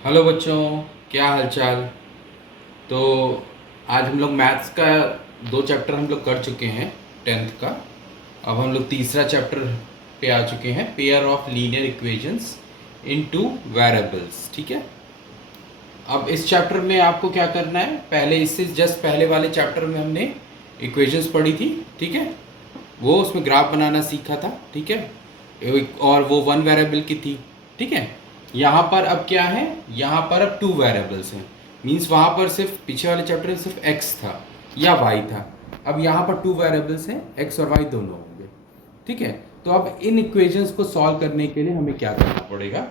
Hello बच्चों, क्या हालचाल। तो आज हम लोग मैथ्स का दो चैप्टर हम लोग कर चुके हैं, टेंथ का। अब हम लोग तीसरा चैप्टर पे आ चुके हैं, pair of linear equations into variables. ठीक है। अब इस चैप्टर में आपको क्या करना है, पहले इससे जस्ट पहले वाले चैप्टर में हमने इक्वेशंस पढ़ी थी। ठीक है। वो उसमें ग्राफ बनाना सीखा था। ठीक है। और वो वन वेरिएबल की थी। ठीक है। यहाँ पर अब क्या है, यहाँ पर अब टू वेरिएबल्स हैं। मीन्स वहाँ पर सिर्फ पीछे वाले चैप्टर में सिर्फ एक्स था या वाई था। अब यहाँ पर टू वेरिएबल्स हैं, एक्स और वाई दोनों होंगे। ठीक है। तो अब इन इक्वेशंस को सॉल्व करने के लिए हमें क्या करना पड़ेगा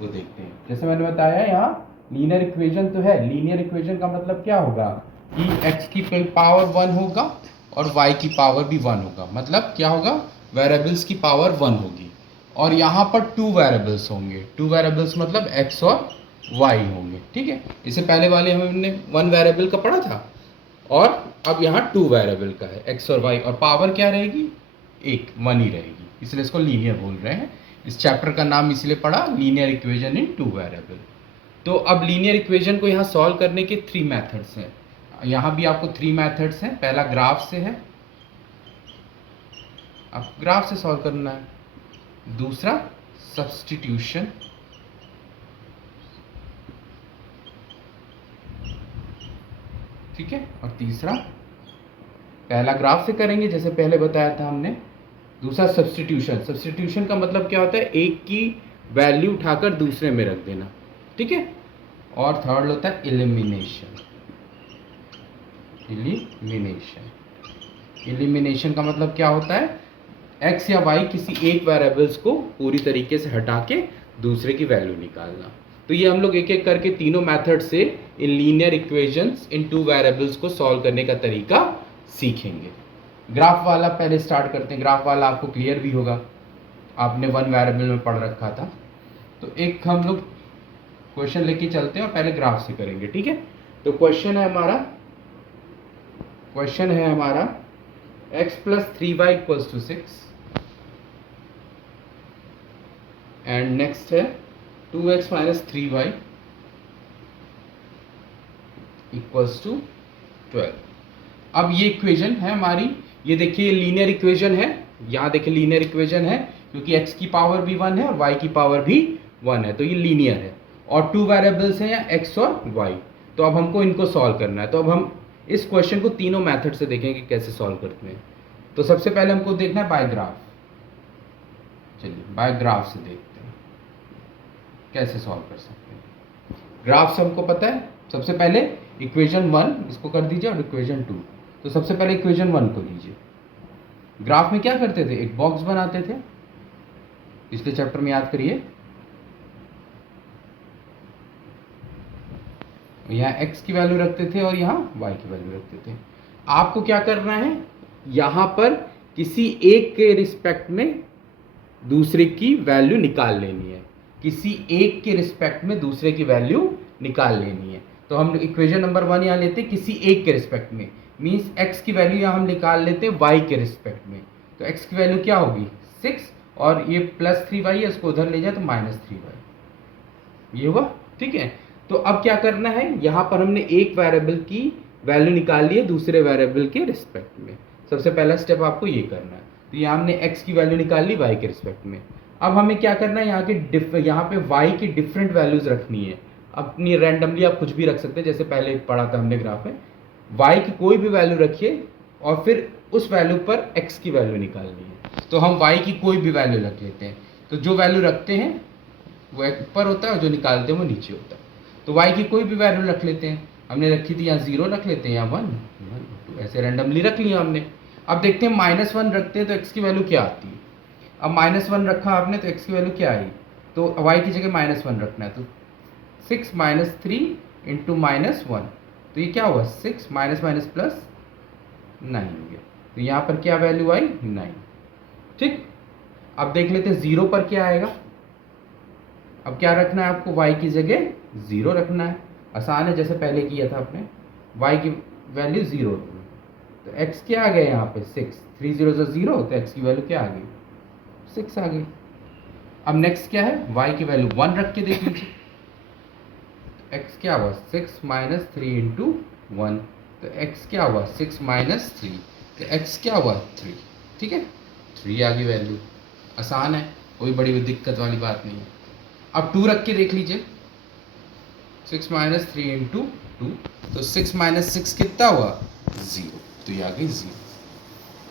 वो देखते हैं। जैसे मैंने बताया, यहाँ लीनियर इक्वेशन तो है। लीनियर इक्वेशन का मतलब क्या होगा कि x की पावर वन होगा और y की पावर भी वन होगा। मतलब क्या होगा, वेरिएबल्स की पावर वन होगी और यहाँ पर टू वेरिएबल्स होंगे। टू वेरिएबल्स मतलब x और y होंगे। ठीक है। इससे पहले वाले हमने वन वेरिएबल का पढ़ा था और अब यहाँ टू वेरिएबल का है, x और y, और पावर क्या रहेगी, एक वन ही रहेगी, इसलिए इसको लीनियर बोल रहे हैं। इस चैप्टर का नाम इसलिए पड़ा linear equation in two variable. तो अब लीनियर इक्वेशन को यहाँ सॉल्व करने के थ्री मेथड्स हैं। यहाँ भी आपको थ्री मेथड्स हैं। पहला ग्राफ से है, अब ग्राफ से सॉल्व करना है। दूसरा सब्स्टिट्यूशन, ठीक है। और तीसरा, पहला ग्राफ से करेंगे जैसे पहले बताया था हमने। दूसरा सब्स्टिट्यूशन। सब्स्टिट्यूशन का मतलब क्या होता है, एक की वैल्यू उठाकर दूसरे में रख देना। ठीक है। और थर्ड होता है एलिमिनेशन। एलिमिनेशन एलिमिनेशन का मतलब क्या होता है, एक्स या वाई किसी एक वेरिएबल्स को पूरी तरीके से हटा के दूसरे की वैल्यू निकालना। तो ये हम लोग एक एक करके तीनों मेथड से इन linear equations in two variables को सॉल्व करने का तरीका सीखेंगे। ग्राफ वाला पहले स्टार्ट करते हैं। ग्राफ वाला आपको क्लियर भी होगा, आपने वन वेरिएबल में पढ़ रखा था। तो एक हम लोग क्वेश्चन लेके चलते हैं और पहले ग्राफ से करेंगे। ठीक है। तो क्वेश्चन है हमारा x plus three Y equals to six and next है 2x minus three Y equals to 12। अब ये इक्वेशन है हमारी, ये देखिए लीनियर इक्वेशन है। यहाँ देखिए लीनियर इक्वेशन है क्योंकि x की पावर भी वन है और y की पावर भी वन है, तो ये लीनियर है। और टू वेरिएबल्स हैं या x और y। तो अब हमको इनको सॉल्व करना है। तो अब हम इस क्वेश्चन को तीनों मेथड से देखेंगे कैसे सॉल्व करते हैं। तो सबसे पहले हमको देखना है बाय ग्राफ। चलिए बाय ग्राफ से देखते हैं कैसे सॉल्व कर सकते हैं। ग्राफ से हमको पता है, सबसे पहले इक्वेशन वन इसको कर दीजिए और इक्वेशन टू। तो सबसे पहले इक्वेशन वन को लीजिए। ग्राफ में क्या करते थे, एक बॉक्स बनाते थे, पिछले चैप्टर में याद करिए। यहाँ x की वैल्यू रखते थे और यहाँ y की वैल्यू रखते थे। आपको क्या करना है, यहाँ पर किसी एक के रिस्पेक्ट में दूसरे की वैल्यू निकाल लेनी है। किसी एक के रिस्पेक्ट में दूसरे की वैल्यू निकाल लेनी है। तो हम इक्वेशन नंबर वन यहाँ लेते हैं किसी एक के रिस्पेक्ट में, मीन्स x की वैल्यू यहाँ हम निकाल लेते हैं y के रिस्पेक्ट में। तो x की वैल्यू क्या होगी 6, और ये प्लस थ्री वाई है, इसको उधर ले जाए तो माइनस थ्री वाई, ये हुआ। ठीक है। तो अब क्या करना है, यहाँ पर हमने एक वेरिएबल की वैल्यू निकाल ली है दूसरे वेरिएबल के रिस्पेक्ट में। सबसे पहला स्टेप आपको ये करना है। तो यहाँ हमने x की वैल्यू निकाल ली y के रिस्पेक्ट में। अब हमें क्या करना है, यहाँ पे y की डिफरेंट वैल्यूज रखनी है। अपनी रैंडमली आप कुछ भी रख सकते हैं, जैसे पहले पढ़ा था हमने ग्राफ में। y की कोई भी वैल्यू रखिए और फिर उस वैल्यू पर x की वैल्यू निकालनी है। तो हम y की कोई भी वैल्यू रख लेते हैं। तो जो वैल्यू रखते हैं वो ऊपर होता है और जो निकालते हैं वो नीचे होता है। तो y की कोई भी वैल्यू रख लेते हैं। हमने रखी थी यहाँ जीरो रख लेते हैं, यहाँ वन, टू, ऐसे रैंडमली रख लिया हमने। अब देखते हैं माइनस वन रखते हैं तो x की वैल्यू क्या आती है। अब माइनस वन रखा आपने तो x की वैल्यू क्या आई, तो y की जगह माइनस वन रखना है। तो six minus three into minus one, तो ये क्या हुआ, six minus minus plus nine हो गया। तो यहाँ पर क्या वैल्यू आई, नाइन। ठीक। अब देख लेते हैं जीरो पर क्या आएगा। अब क्या रखना है आपको, y की जगह जीरो रखना है। आसान है, जैसे पहले किया था आपने। y की वैल्यू जीरो, तो x क्या आ गया यहाँ पे सिक्स, थ्री जीरो से जीरो, तो x की वैल्यू क्या आ गई, सिक्स आ गई। अब नेक्स्ट क्या है, y की वैल्यू वन रख के देख लीजिए। x क्या हुआ 6 माइनस 3 इंटू 1, तो x क्या हुआ 6 माइनस 3, तो x क्या हुआ 3, ठीक है 3 आ गई वैल्यू, आसान है, कोई बड़ी दिक्कत वाली बात नहीं है। अब 2 रख के देख लीजिए, 6 माइनस 3 इंटू 2, तो 6 माइनस 6 कितना हुआ 0, तो ये आ गई 0,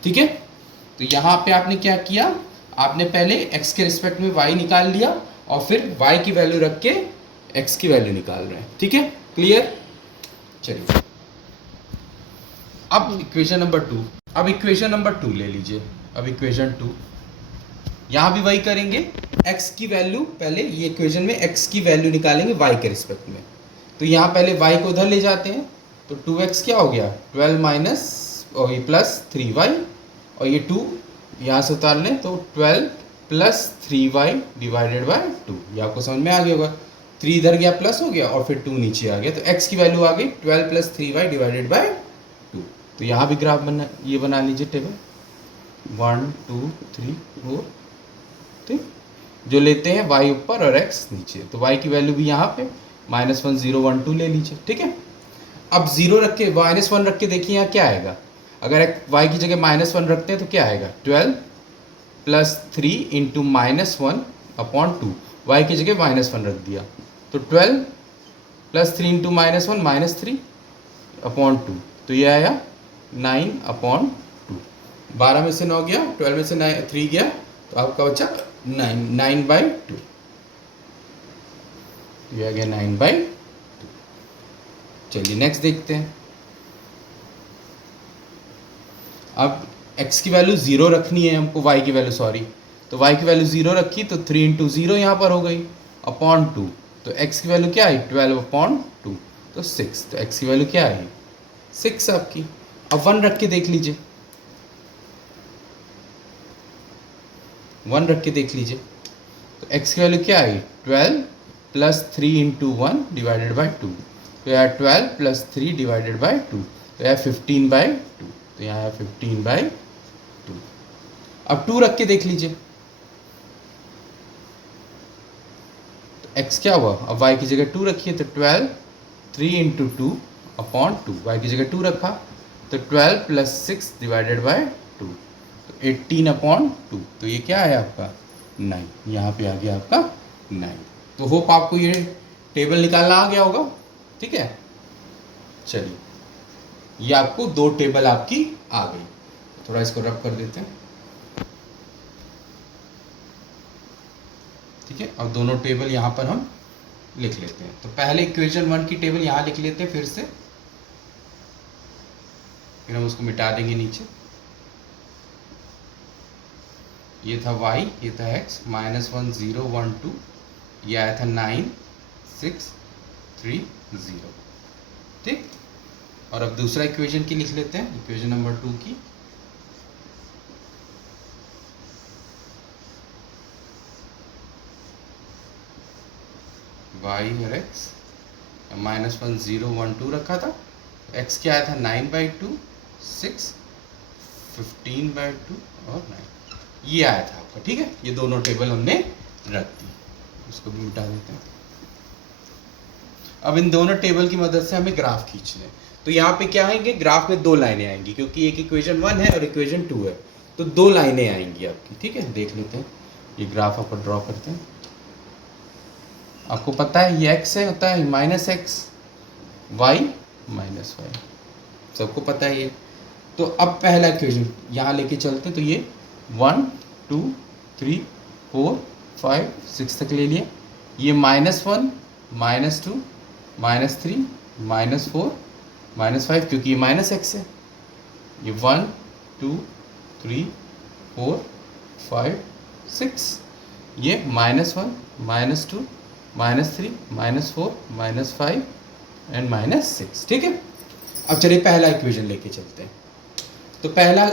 ठीक है। तो यहाँ पे आपने क्या किया, आपने पहले x के रिस्पेक्ट में y निकाल लिया और फिर y की वैल्यू रख के x की वैल्यू निकाल रहे हैं, ठीक है क्लियर। चलिए अब इक्वेशन नंबर 2, अब इक्वेशन नंबर 2 ले लीजिए। अब इक्वेशन 2 यहाँ भी वही करेंगे, x की वैल्यू पहले ये इक्वेशन में x की वैल्यू निकालेंगे y के रिस्पेक्ट में, तो यहाँ पहले y को उधर ले जाते हैं, तो 2x क्या हो गया 12 माइनस और ये प्लस 3y, और ये 2 यहाँ से उतार लें तो 12 प्लस 3y डिवाइडेड बाय 2, ये आपको समझ में आ गया होगा, 3 इधर गया प्लस हो गया और फिर 2 नीचे आ गया, तो x की वैल्यू आ गई 12 प्लस 3y डिवाइडेड बाय 2। तो यहाँ भी ग्राफ ये बना लीजिए टेबल 1 2 3 4, ठीक, जो लेते हैं y ऊपर और x नीचे, तो y की वैल्यू भी यहाँ पे -1 0 1 2 ले लीजिए, ठीक है। अब 0 रख के -1 रख के देखिए यहाँ क्या आएगा, अगर y की जगह -1 रखते हैं तो क्या आएगा 12 प्लस 3 इंटू -1 अपॉन 2, y की जगह -1 रख दिया, तो 12 प्लस 3 इंटू -1 -3 अपॉन 2, तो ये आया 9 अपॉन 2, 12 में से 9 गया, 12 में से 3 गया, तो आपका बचा 9/2, ये आ गया 9/2। चलिए नेक्स्ट देखते हैं। अब x की वैल्यू 0 रखनी है हमको, y की वैल्यू सॉरी, तो y की वैल्यू 0 रखी तो 3 इंटू 0 यहाँ पर हो गई अपॉन 2, तो x की वैल्यू क्या आई 12 अपॉन 2, तो 6, तो x की वैल्यू क्या आई 6 आपकी। अब 1 रख के देख लीजिए, 1 रख के देख लीजिए, तो x की वैल्यू क्या आई 12 प्लस 3 इंटू 1 डिवाइडेड बाई 2, तो यह 12 प्लस 3 डिवाइडेड बाई 2, तो यह 15/2, तो यहाँ 15/2। अब 2 रख के देख लीजिए, तो x क्या हुआ, अब y की जगह 2 रखिए, तो 12 3 इंटू 2 अपॉन 2, y की जगह 2 रखा, तो 12 प्लस 6 डिवाइडेड बाई 2, तो 18/2, तो ये क्या है आपका 9, यहाँ पे आ गया आपका 9। तो होप आपको ये टेबल निकालना आ गया होगा, ठीक है। चलिए ये आपको 2 टेबल आपकी आ गई, थोड़ा इसको रब कर देते हैं, ठीक है। और दोनों टेबल यहाँ पर हम लिख लेते हैं, तो पहले इक्वेशन 1 की टेबल यहाँ लिख लेते हैं फिर से, फिर हम उसको मिटा देंगे नीचे। ये था y, ये था x, -1 0 1 2, ये आया था 9 6 3 0, ठीक। और अब दूसरा इक्वेशन की लिख लेते हैं, इक्वेशन नंबर 2 की, y और x, -1 0 1 2 रखा था, x क्या आया था 9/2 6 15/2 और 9, ये आया था आपका, ठीक है। ये दोनों टेबल हमने रख दी, उसको भी मिटा देते हैं। अब इन दोनों टेबल की मदद से हमें ग्राफ खींचना है, तो यहाँ पे क्या आएंगे, ग्राफ में 2 लाइनें आएंगी, क्योंकि एक इक्वेशन 1 है और इक्वेशन 2 है, तो 2 लाइनें आएंगी आपकी, ठीक है। देख लेते हैं, ये ग्राफ आप ड्रॉ करते हैं। आपको पता है ये x है, होता है -x, y -y, सबको पता है ये। तो अब पहला इक्वेशन यहाँ लेके चलते हैं, तो ये 1 2 3 4 5 6 तक ले लिया, ये -1 -2 -3 -4 -5, क्योंकि ये -x है, ये 1 2 3 4 5 6, ये -1 -2 -3 -4 -5 एंड -6, ठीक है। अब चलिए पहला इक्वेशन लेके चलते हैं, तो पहला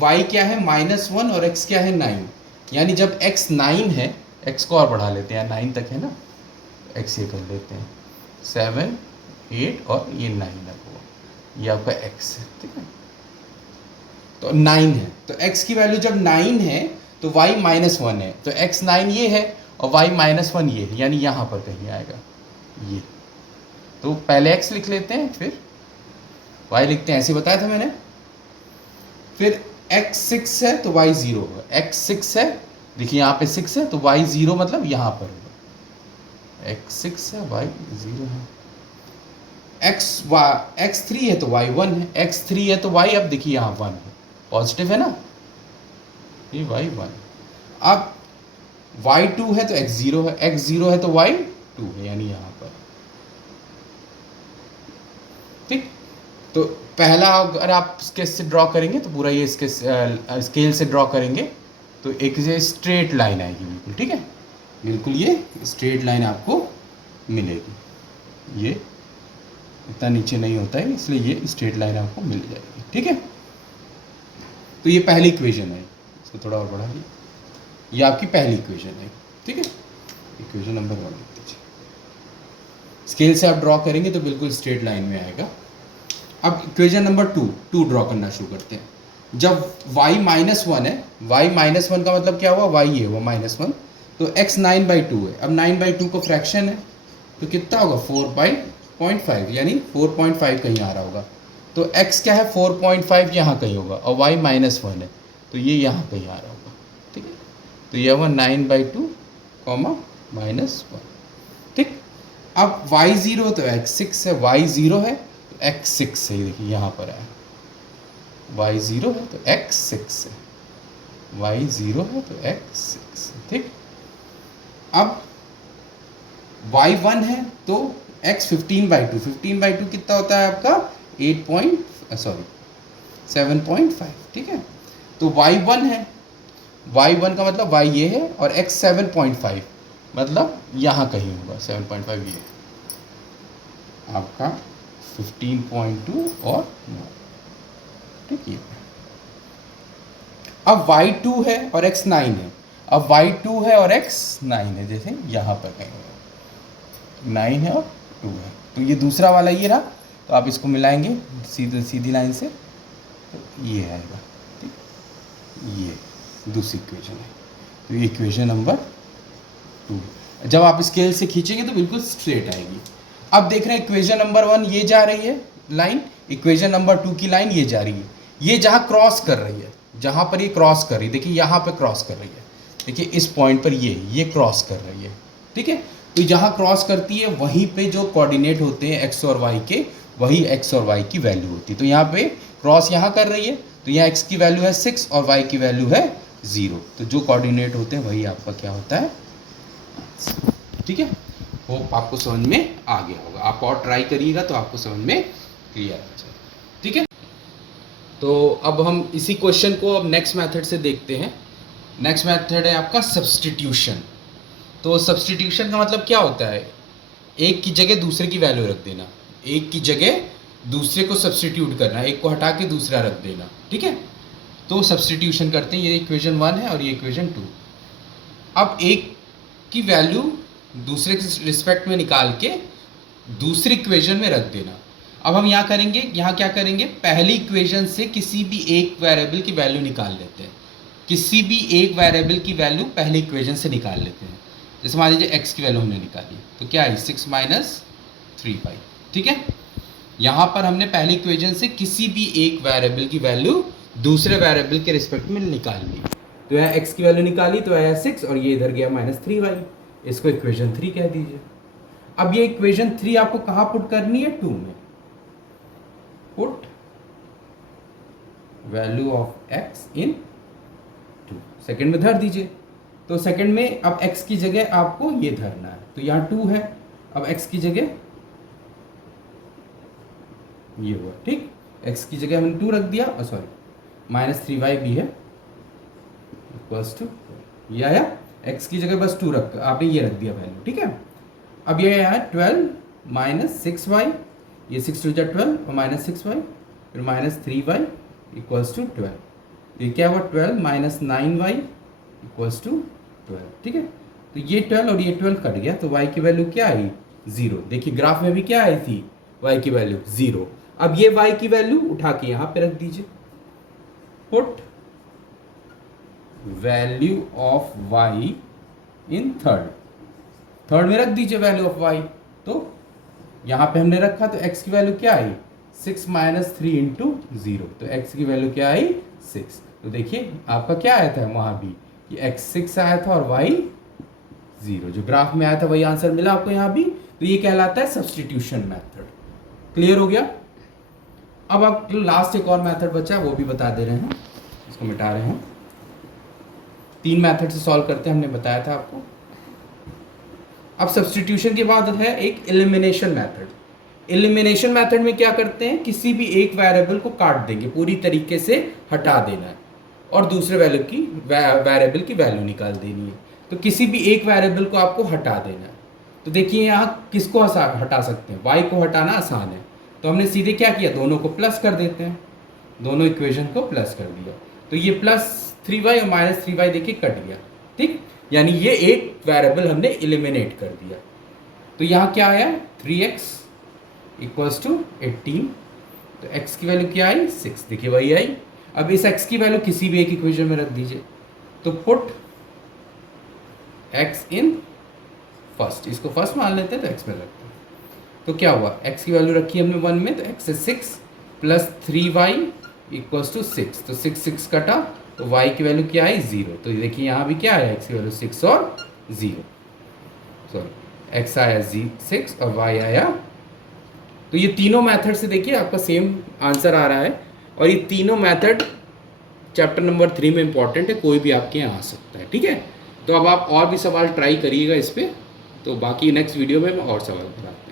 y क्या है -1 और x क्या है 9, यानी जब x 9 है, x को और बढ़ा लेते हैं, 9 तक है ना, x ये कर लेते हैं 7 8 और ये 9 लगेगा, ये आपका x है, ठीक है। तो 9 है, तो x की वैल्यू जब 9 है तो y -1 है, तो x 9 ये है और y -1 ये है, यानी यहाँ पर कहीं आएगा ये, तो पहले x लिख लेते हैं, फिर y लिखते हैं, ऐसे बताया था मैंने। फिर x 6 है तो y 0 होगा, x 6 है, देखिए यहाँ पे 6 है तो y 0 मतलब यहाँ पर होगा, x 6 है y 0 है। x 3 है तो y 1 है, x 3 है तो y, अब देखिए यहाँ 1 है, पॉजिटिव है ना, ये y 1। अब y 2 है तो x 0 है, x 0 है तो y 2 है, यानी यहाँ पर। ठीक, तो पहला अगर आप स्केच से ड्रॉ करेंगे तो पूरा ये स्केल से ड्रॉ करेंगे तो एक ये स्ट्रेट लाइन आएगी बिल्कुल, ठीक है, बिल्कुल ये स्ट्रेट लाइन आपको मिलेगी। ये इतना नीचे नहीं होता है इसलिए ये स्ट्रेट लाइन आपको मिल जाएगी, ठीक है। तो ये पहली इक्वेशन है, इसको थोड़ा और बढ़ा दिए, ये आपकी पहली इक्वेशन है, ठीक है। इक्वेशन नंबर 1 लिख दीजिए। स्केल से आप ड्रॉ करेंगे तो बिल्कुल स्ट्रेट लाइन में आएगा। अब इक्वेशन नंबर 2 ड्रॉ करना शुरू करते हैं। जब y -1 है, y -1 का मतलब क्या हुआ, y ये हुआ -1, तो x 9/2 है। अब 9/2 को फ्रैक्शन है तो कितना होगा 4/5, यानी 4.5 कहीं आ रहा होगा। तो x क्या है 4.5 यहाँ कहीं होगा, और y -1 है तो ये यहाँ कहीं आ रहा होगा, ठीक है। तो यह हुआ 9/2, -1, ठीक। अब y 0 तो x 6 है, y 0 है तो x 6 है, देखिए यहाँ पर है, y 0 है तो x 6 है, y 0 है तो x 6 है, ठीक। अब y 1 है तो x 15/2, 15/2 कितना होता है आपका 7.5, ठीक है। तो y 1 है, y 1 का मतलब y ये है, और x 7.5 मतलब यहाँ कहीं होगा, 7.5 ये आपका 15.2 और 9, ठीक है। अब y2 है और x 9 है, अब y2 है और x 9 है, जैसे यहाँ पर कहीं होगा, 9 है और 2 है, तो ये दूसरा वाला ये रहा, तो आप इसको मिलाएंगे सीधी लाइन से तो ये आएगा, ठीक, ये दूसरी इक्वेशन है। तो ये इक्वेशन नंबर 2, जब आप स्केल से खींचेंगे तो बिल्कुल स्ट्रेट आएगी। अब देख रहे हैं इक्वेशन नंबर 1 ये जा रही है लाइन, इक्वेशन नंबर 2 की लाइन ये जा रही है, ये जहाँ क्रॉस कर रही है, जहाँ पर ये क्रॉस कर रही है, देखिए यहाँ पर क्रॉस कर रही है, देखिए इस पॉइंट पर ये क्रॉस कर रही है, ठीक है। तो जहाँ क्रॉस करती है वहीं पे जो कोऑर्डिनेट होते हैं x और y के, वही x और y की वैल्यू होती है। तो यहाँ पे क्रॉस यहाँ कर रही है तो यहाँ x की वैल्यू है 6 और y की वैल्यू है 0, तो जो कोऑर्डिनेट होते हैं वही आपका क्या होता है, ठीक है। होप आपको समझ में आ गया होगा, आप और ट्राई करिएगा तो आपको समझ में क्लियर आ जाए, ठीक है। तो अब हम इसी क्वेश्चन को अब नेक्स्ट मेथड से देखते हैं। नेक्स्ट मेथड है आपका सब्स्टिट्यूशन। तो सब्स्टिट्यूशन का मतलब क्या होता है, एक की जगह दूसरे की वैल्यू रख देना, एक की जगह दूसरे को सब्स्टिट्यूट करना, एक को हटा के दूसरा रख देना, ठीक है। तो सब्स्टिट्यूशन करते हैं, ये इक्वेशन 1 है और ये इक्वेशन 2। अब एक की वैल्यू दूसरे के रिस्पेक्ट में निकाल के दूसरी इक्वेशन में रख देना। अब हम यहाँ करेंगे, यहाँ क्या करेंगे, पहली इक्वेशन से किसी भी एक वेरिएबल की वैल्यू निकाल लेते हैं, किसी भी एक वेरिएबल की वैल्यू पहली इक्वेशन से निकाल लेते हैं। जैसे मान लीजिए x की वैल्यू हमने निकाली तो क्या है 6 - 3y, ठीक है। यहाँ पर हमने पहली इक्वेशन से किसी भी एक वेरिएबल की वैल्यू दूसरे वेरिएबल के रिस्पेक्ट में निकाल ली, तो यहाँ x की वैल्यू निकाली तो आया 6 और ये इधर गया -3y, इसको इक्वेशन 3 कह दीजिए। अब ये इक्वेशन 3 आपको कहाँ पुट करनी है, 2 में। Put value of x in 2, second में धर दीजिए। तो सेकंड में अब x की जगह आपको ये धरना है, तो यहाँ 2 है, अब x की जगह ये हुआ, ठीक। x की जगह हमने 2 रख दिया, सॉरी -3y भी है इक्वल्स टू, ये आया, x की जगह बस 2 रख आपने ये रख दिया वैल्यू, ठीक है। अब ये आया 12 - 6y, ये 6 2 जा 12 और -6y, फिर -3y इक्वल्स टू 12, ये क्या हुआ 12 - 9y इक्वल्स टू 12, ठीक है। तो ये 12 और ये 12 कट गया, तो y की वैल्यू क्या आई 0, देखिए ग्राफ में भी क्या आई थी y की वैल्यू 0। अब ये y की वैल्यू उठा के यहाँ पे रख दीजिए, put value of y in third में रख दीजिए वैल्यू ऑफ y, तो यहाँ पे हमने रखा तो x की वैल्यू क्या आई 6 माइनस 3 इंटू 0, तो x की वैल्यू क्या आई 6। तो देखिए आपका क्या आया था वहाँ भी कि x 6 आया था और y 0, जो ग्राफ में आया था वही आंसर मिला आपको यहाँ भी। तो ये कहलाता है सब्स्टिट्यूशन मेथड। क्लियर हो गया। अब आप लास्ट एक और मेथड बचा वो भी बता दे रहे हैं, इसको मिटा रहे हैं। 3 मेथड से सॉल्व करते हैं, हमने बताया था आपको। अब सब्स्टिट्यूशन के बाद है एक एलिमिनेशन मेथड। एलिमिनेशन मेथड में क्या करते हैं, किसी भी एक वेरिएबल को काट देंगे, पूरी तरीके से हटा देना है और दूसरे वेरिएबल की वैल्यू निकाल देनी है। तो किसी भी एक वेरिएबल को आपको हटा देना है। तो देखिए यहाँ किसको हटा सकते हैं, y को हटाना आसान है, तो हमने सीधे क्या किया, दोनों को प्लस कर देते हैं, दोनों इक्वेशन को प्लस कर दिया। तो ये प्लस 3y और माइनस 3y देखिए कट गया, ठीक, यानी ये एक वेरिएबल हमने एलिमिनेट कर दिया। तो यहाँ क्या आया 3x इक्वल्स टू 18, तो x की वैल्यू क्या आई 6, देखिए वही आई। अब इस x की वैल्यू किसी भी एक इक्वेशन में रख दीजिए, तो पुट x इन फर्स्ट, इसको फर्स्ट मान लेते हैं तो x में रखते हैं। तो क्या हुआ, x की वैल्यू रखी हमने 1 में, तो x is 6 plus 3y equals to 6, तो 6 6 कटा, तो y की वैल्यू क्या आई 0। तो देखिए यहाँ भी क्या आया, x की वैल्यू 6 और 0, सॉरी x आया 6 और y आया। तो ये तीनों मेथड से देखिए आपका सेम आंसर आ रहा है, और ये तीनों मेथड चैप्टर नंबर 3 में इंपॉर्टेंट है, कोई भी आपके यहाँ आ सकता है, ठीक है। तो अब आप और भी सवाल ट्राई करिएगा इस पर, तो बाकी नेक्स्ट वीडियो में मैं और सवाल कराता हूँ।